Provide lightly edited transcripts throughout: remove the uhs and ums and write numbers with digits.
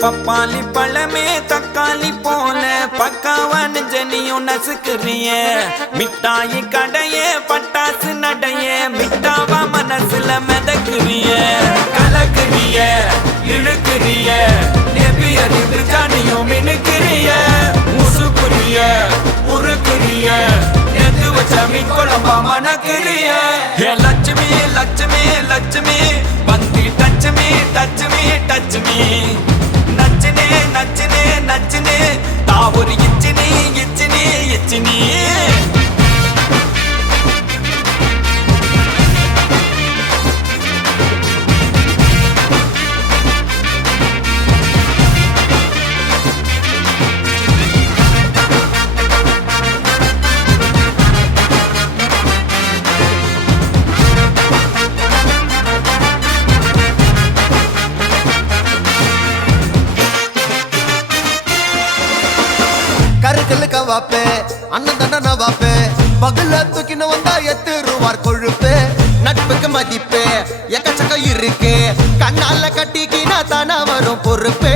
பப்பாளி பழமே தக்காளி போல பக்காவான ஜனியும் நசுக்குறிய மிட்டாயி கடையே பட்டாசு நடைய மிட்டாவா மனசுல மிதக்குறிய கலக்குறிய இழுக்குறிய நெபியறிவு ஜானியும் மினுக்குறிய முசுக்குறிய உருக்குறிய எது வச்ச மீன் குழம்பா மணக்குறிய லட்சுமி லட்சுமி லட்சுமி வந்து டச்சுமி டச்சுமி டச்சுமி நச்சினே நச்சினே நச்சினே தாவூர் இச்சினி இச்சினி இச்சினி வாப்பே அண்ணன் தண்டன வாப்பே பகல தூக்கின வந்தா எத்து ரூபார் கொழுப்பு நட்புக்கு மதிப்பு எக்கச்சக்க இருக்கு கண்ணால கட்டிக்கினா தானா வரும் பொறுப்பு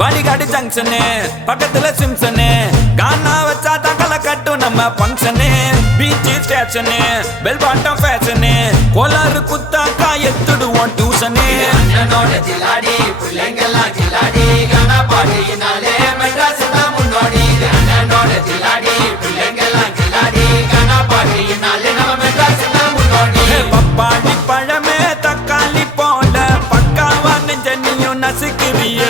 பாடிகாடி ஜங்ஷனு பக்கத்துல சிம்சனு கானா வச்சா தகல கட்டும் நம்ம பங்கனு beach station bell bottom fashion கோலாறு குத்தாக்கா எத்துடுவோம் டியூஷனு அண்ணனோட ஜிலாடி பிள்ளைங்கெல்லாம் ஜிலாடி கானா பாடினாலே மெட்ராஸ் தான் முன்னோடி அண்ணனோட ஜிலாடி பிள்ளைங்கெல்லாம் ஜிலாடி கானா பாடினாலே நம்ம மெட்ராஸ் தான் முன்னோடி பப்பாளி பழமே தக்காளி போல பக்காவா நெஞ்சனியும் நசுக்குறிய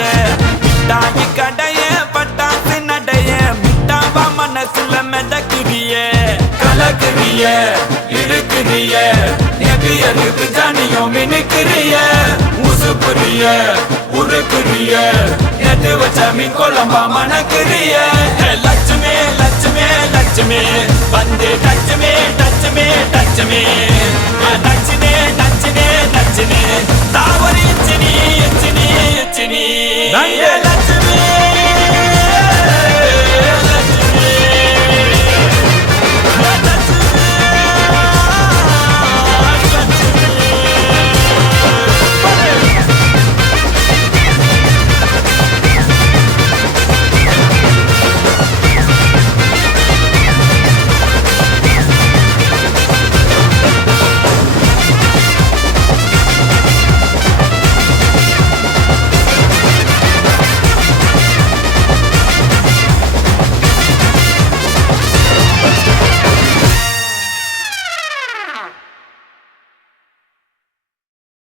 மிட்டாயி கடைய பட்டாசு நடைய மிட்டாவா மனசுல மிதக்குறிய கலக்குறிய இழுக்குறிய நெபியறிவு ஜானியும் மினுக்குறிய முசுக்குறிய உருக்குறிய எது வச்ச மீன் குழம்பா மணக்குறிய லட்சுமி லட்சுமி லட்சுமி வந்து டச்சுமி டச்சுமி டச்சுமி நச்சினே நச்சினே நச்சினே தாவரி இச்சினி இச்சினி இச்சினி